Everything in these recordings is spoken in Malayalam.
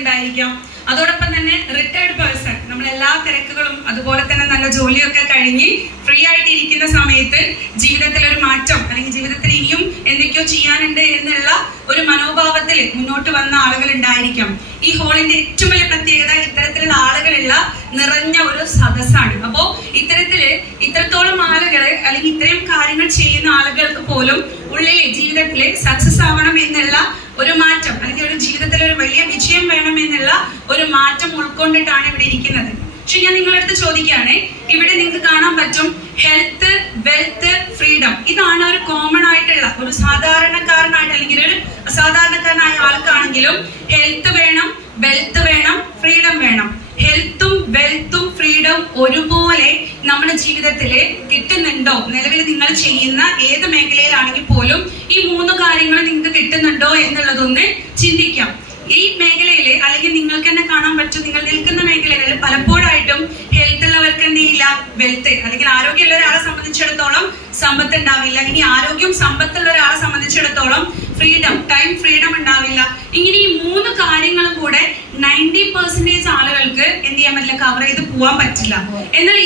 ഉണ്ടായിരിക്കാം. അതോടൊപ്പം തന്നെ റിട്ടയർഡ് പേഴ്സൺ, നമ്മൾ എല്ലാ തിരക്കുകളും അതുപോലെ തന്നെ നല്ല ജോലിയൊക്കെ കഴിഞ്ഞ് ഫ്രീ ആയിട്ട് ഇരിക്കുന്ന സമയത്ത് ജീവിതത്തിൽ ഒരു മാറ്റം അല്ലെങ്കിൽ ജീവിതത്തിൽ ഇനിയും എന്തൊക്കെയോ ചെയ്യാനുണ്ട് എന്നുള്ള ഒരു മനോഭാവത്തിൽ മുന്നോട്ട് വന്ന ആളുകൾ ഉണ്ടായിരിക്കാം. ഈ ഹോളിന്റെ ഏറ്റവും വലിയ പ്രത്യേകത ഇത്തരത്തിലുള്ള ആളുകളുള്ള നിറഞ്ഞ ഒരു സദസ്സാണ്. അപ്പോ ഇത്രത്തോളം ആളുകള് അല്ലെങ്കിൽ ഇത്രയും കാര്യങ്ങൾ ചെയ്യുന്ന ആളുകൾക്ക് പോലും ഉള്ളിലെ ജീവിതത്തില് സക്സസ് ആവണം എന്നുള്ള ഒരു മാറ്റം അല്ലെങ്കിൽ ഒരു ജീവിതത്തിൽ ഒരു വലിയ വിജയം വേണം എന്നുള്ള ഒരു മാറ്റം ഉൾക്കൊണ്ടിട്ടാണ് ഇവിടെ ഇരിക്കുന്നത്. പക്ഷെ ഞാൻ നിങ്ങളുടെ അടുത്ത് ചോദിക്കുകയാണ്, ഇവിടെ നിങ്ങൾക്ക് കാണാൻ പറ്റും ഹെൽത്ത്, വെൽത്ത്, ഫ്രീഡം. ഇതാണ് ഒരു കോമൺ ആയിട്ടുള്ള ഒരു സാധാരണക്കാരനായിട്ട് അല്ലെങ്കിൽ ഒരു അസാധാരണക്കാരനായ ആൾക്കാണെങ്കിലും ഹെൽത്ത് വേണം, വെൽത്ത് വേണം, ഫ്രീഡം വേണം. ഹെൽത്തും വെൽത്തും ഫ്രീഡം ഒരുപോലെ നമ്മുടെ ജീവിതത്തിൽ കിട്ടുന്നുണ്ടോ? നിലവിൽ നിങ്ങൾ ചെയ്യുന്ന ഏത് മേഖലയിലാണെങ്കിൽ പോലും ഈ 3 കാര്യങ്ങൾ നിങ്ങൾക്ക് കിട്ടുന്നുണ്ടോ എന്നുള്ളതൊന്ന് ചിന്തിക്കാം. ഈ മേഖലയില് അല്ലെങ്കിൽ നിങ്ങൾക്ക് തന്നെ കാണാൻ പറ്റും, നിങ്ങൾ നിൽക്കുന്ന മേഖലകളിൽ പലപ്പോഴായിട്ടും ഹെൽത്ത് ഉള്ളവർക്ക് എന്ത് ചെയ്യില്ല, വെൽത്ത് അല്ലെങ്കിൽ ആരോഗ്യമുള്ള ഒരാളെ സംബന്ധിച്ചിടത്തോളം സമ്പത്ത് ഉണ്ടാവില്ല. ഇനി ആരോഗ്യം സമ്പത്തുള്ള ഒരാളെ സംബന്ധിച്ചിടത്തോളം ടൈം ഫ്രീഡം ഉണ്ടാവില്ല. ഇങ്ങനെ ഈ 3 കാര്യങ്ങളും കൂടെ 90% ആളുകൾക്ക് എന്ത് ചെയ്യാൻ പറ്റില്ല, കവർ ചെയ്ത് പോവാൻ പറ്റില്ല. എന്നാൽ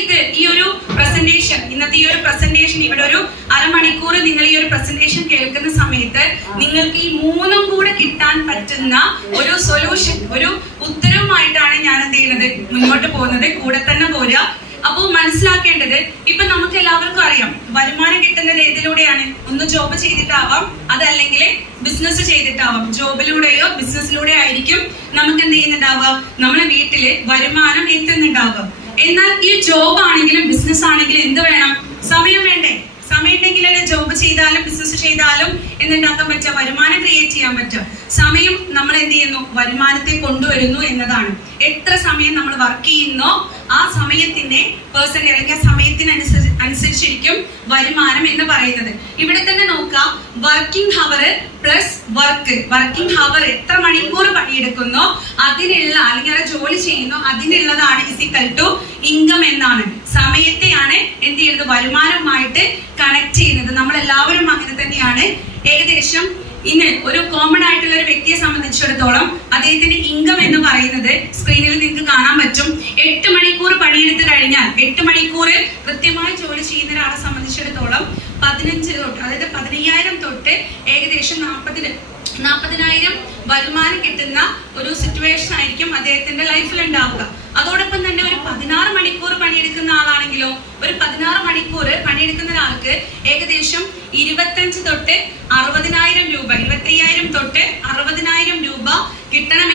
ഈ ഒരു പ്രസന്റേഷൻ, ഇന്നത്തെ ഈ ഒരു പ്രസന്റേഷൻ, ഇവിടെ ഒരു അരമണിക്കൂർ നിങ്ങൾ ഈ ഒരു പ്രസന്റേഷൻ കേൾക്കുന്ന സമയത്ത് നിങ്ങൾക്ക് ഈ 3ഉം കൂടെ കിട്ടാൻ പറ്റുന്ന ഒരു സൊല്യൂഷൻ, ഒരു ഉത്തരവുമായിട്ടാണ് ഞാൻ എന്ത് ചെയ്യുന്നത്, മുന്നോട്ട് പോകുന്നത്. കൂടെ തന്നെ പോരുക. അപ്പോ മനസ്സിലാക്കേണ്ടത്, ഇപ്പൊ നമുക്ക് എല്ലാവർക്കും അറിയാം വരുമാനം കിട്ടുന്നത് ഏതിലൂടെയാണ്? ഒന്ന് ജോബ് ചെയ്തിട്ടാവാം, അതല്ലെങ്കിൽ ബിസിനസ് ചെയ്തിട്ടാവാം. ജോബിലൂടെയോ ബിസിനസ്സിലൂടെയോ ആയിരിക്കും നമുക്ക് എന്ത് ചെയ്യുന്നുണ്ടാവുക, നമ്മളെ വീട്ടില് വരുമാനം എത്തുന്നുണ്ടാവുക. എന്നാൽ ഈ ജോബ് ആണെങ്കിലും ബിസിനസ് ആണെങ്കിലും എന്ത് വേണം? സമയം വേണ്ടേ? സമയം ഉണ്ടെങ്കിലല്ലേ ജോബ് ചെയ്താലും ബിസിനസ് ചെയ്താലും എന്തുണ്ടാക്കാൻ പറ്റുക, വരുമാനം ക്രിയേറ്റ് ചെയ്യാൻ പറ്റുക. സമയം നമ്മൾ എന്ത് ചെയ്യുന്നു, വരുമാനത്തെ കൊണ്ടുവരുന്നു എന്നതാണ്. എത്ര സമയം നമ്മൾ വർക്ക് ചെയ്യുന്നോ ആ സമയത്തിന്റെ പേഴ്സൺ അല്ലെങ്കിൽ സമയത്തിനനുസരിച്ചിരിക്കും വരുമാനം എന്ന് പറയുന്നത്. ഇവിടെ തന്നെ നോക്കാം, working hour plus working hour എത്ര മണിക്കൂർ പണിയെടുക്കുന്നോ അതിനുള്ള അല്ലെങ്കിൽ അത് ജോലി ചെയ്യുന്നോ അതിനുള്ളതാണ് ഇസിക്കൽ ടു ഇൻകം എന്നാണ്. സമയത്തെയാണ് എന്ത് ചെയ്യുന്നത്, വരുമാനവുമായിട്ട് കണക്ട് ചെയ്യുന്നത്. നമ്മൾ എല്ലാവരും അങ്ങനെ തന്നെയാണ്. ഏകദേശം ഇന്ന് ഒരു കോമൺ ആയിട്ടുള്ള ഒരു വ്യക്തിയെ സംബന്ധിച്ചിടത്തോളം അദ്ദേഹത്തിന്റെ ഇൻകം എന്ന് പറയുന്നത് സ്ക്രീനിൽ നിങ്ങൾക്ക് കാണാൻ പറ്റും. 8 മണിക്കൂർ പണിയെടുത്ത് കഴിഞ്ഞാൽ 8 മണിക്കൂർ കൃത്യമായി ജോലി ചെയ്യുന്ന ഒരാളെ സംബന്ധിച്ചിടത്തോളം 15 തൊട്ട് അതായത് 15,000 തൊട്ട് ഏകദേശം 40,000 വരുമാനം കിട്ടുന്ന ഒരു സിറ്റുവേഷൻ ആയിരിക്കും അദ്ദേഹത്തിന്റെ ലൈഫിൽ ഉണ്ടാവുക. അതോടൊപ്പം തന്നെ ഒരു 16 മണിക്കൂർ പണിയെടുക്കുന്ന ആളാണെങ്കിലോ, ഒരു 16 മണിക്കൂർ പണിയെടുക്കുന്ന ഒരാൾക്ക് ഏകദേശം 25 തൊട്ട് 60,000 രൂപ, 25,000 തൊട്ട് 60,000 രൂപ കിട്ടണം.